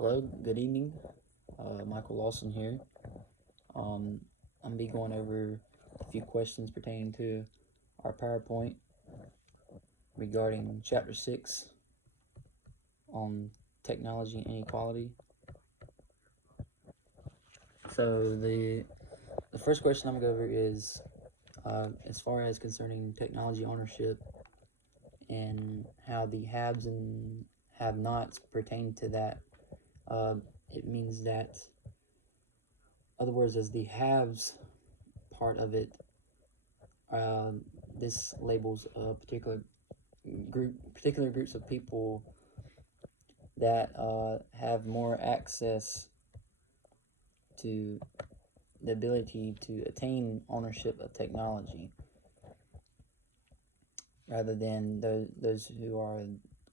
Hello, good evening. Michael Lawson here. I'm going to be going over a few questions pertaining to our PowerPoint regarding Chapter 6 on technology and inequality. So the first question I'm going to go over is as far as concerning technology ownership and how the haves and have-nots pertain to that. It means that, in other words, as the haves part of it, this labels a particular groups of people that have more access to the ability to attain ownership of technology, rather than those who are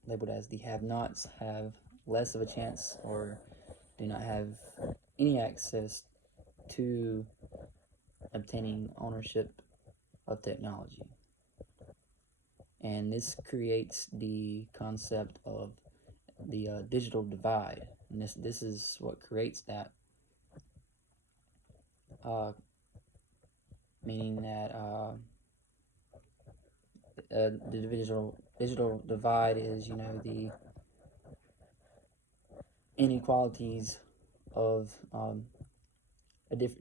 labeled as the have-nots have less of a chance or do not have any access to obtaining ownership of technology. And this creates the concept of the digital divide, and this is what creates that, meaning that the digital divide is, the inequalities of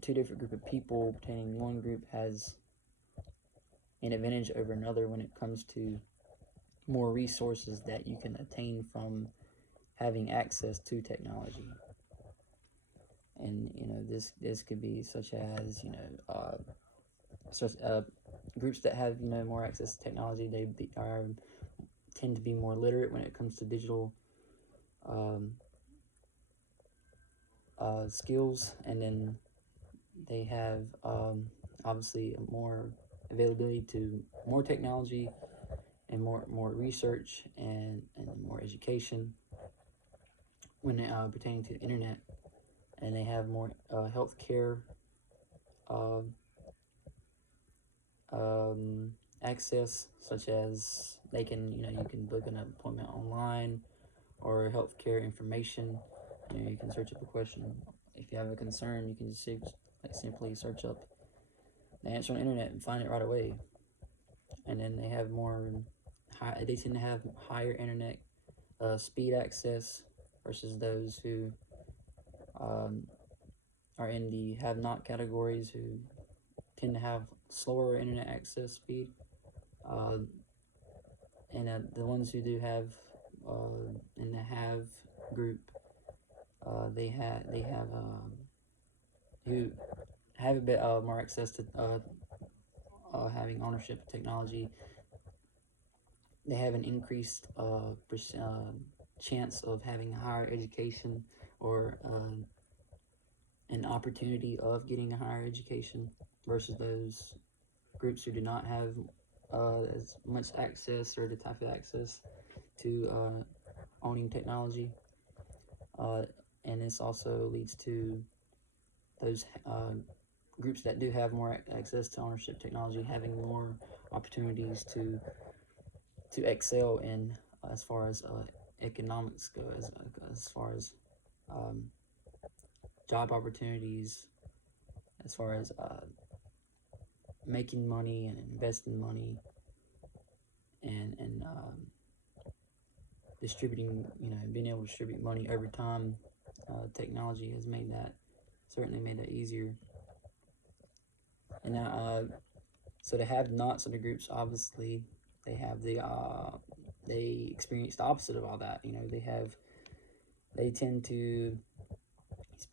two different group of people pertaining. One group has an advantage over another when it comes to more resources that you can attain from having access to technology. And this could be such as groups that have more access to technology. They tend to be more literate when it comes to digital skills, and then they have obviously more availability to more technology and more research and more education when pertaining to the internet, and they have more healthcare access, such as they can you can book an appointment online, or healthcare information. You can search up a question. If you have a concern, you can just simply search up the answer on the internet and find it right away. And then they have they tend to have higher internet speed access versus those who are in the have-not categories, who tend to have slower internet access speed. And the ones who do have in the have group, they have who have a bit more access to having ownership of technology. They have an increased chance of having higher education, or an opportunity of getting a higher education, versus those groups who do not have as much access or the type of access to owning technology. And this also leads to those groups that do have more access to ownership technology having more opportunities to excel in, as far as economics goes, as far as job opportunities, as far as making money and investing money, and distributing, being able to distribute money over time. Technology has certainly made that easier. And now, so the have-nots of the groups, obviously, they experience the opposite of all that. They tend to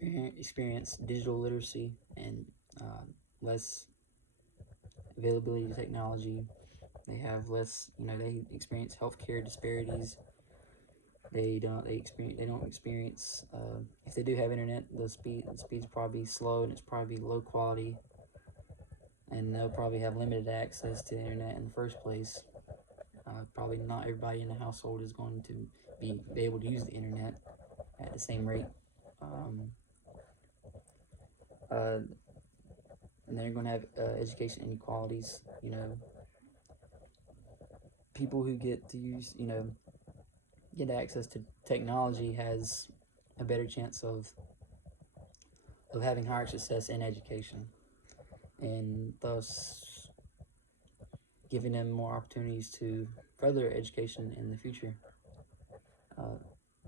experience digital literacy and less availability to technology. They have less, they experience healthcare disparities. They don't experience, if they do have internet, the speed's probably slow, and it's probably low quality, and they'll probably have limited access to the internet in the first place. Probably not everybody in the household is going to be able to use the internet at the same rate. And they're going to have education inequalities. People who get to use, get access to technology has a better chance of having higher success in education, and thus giving them more opportunities to further education in the future uh,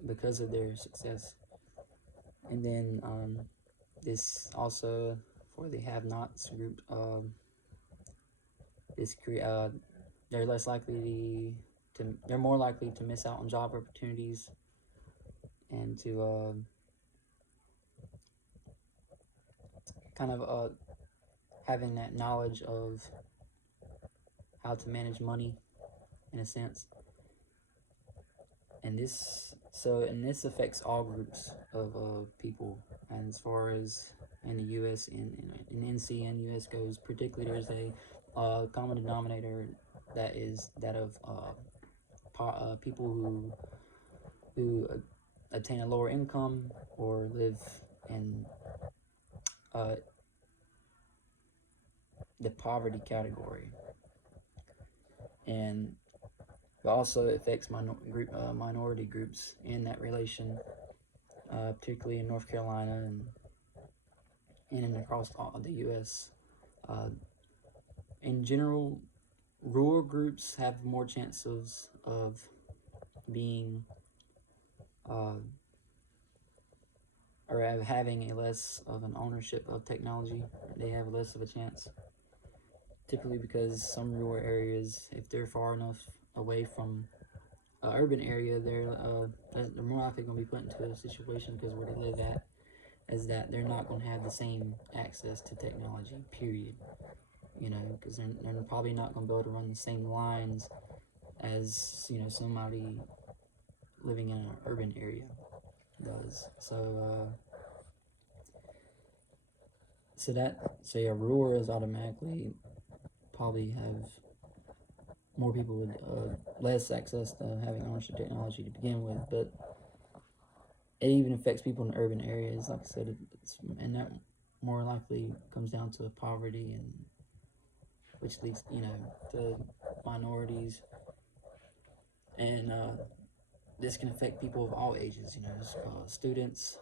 because of their success. And then this also for the have-nots group, this they're less likely they're more likely to miss out on job opportunities and to kind of having that knowledge of how to manage money in a sense. And this affects all groups of people. And as far as in the U.S. in NC and U.S. goes, particularly there's a common denominator that is that of people who attain a lower income or live in uh, the poverty category, and it also affects minority groups in that relation, particularly in North Carolina and across all the U.S. Uh, in general, rural groups have more chances of being uh, or having a less of an ownership of technology. They have less of a chance, typically because some rural areas, if they're far enough away from an urban area, they're more likely going to be put into a situation because where they live at is that they're not going to have the same access to technology, period. You know, because they're probably not going to be able to run the same lines as, you know, somebody living in an urban area does. So yeah, rural is automatically probably have more people with less access to having ownership technology to begin with, but it even affects people in urban areas. Like I said, and that more likely comes down to poverty, and which leads, you know, to minorities, and this can affect people of all ages. You know, students,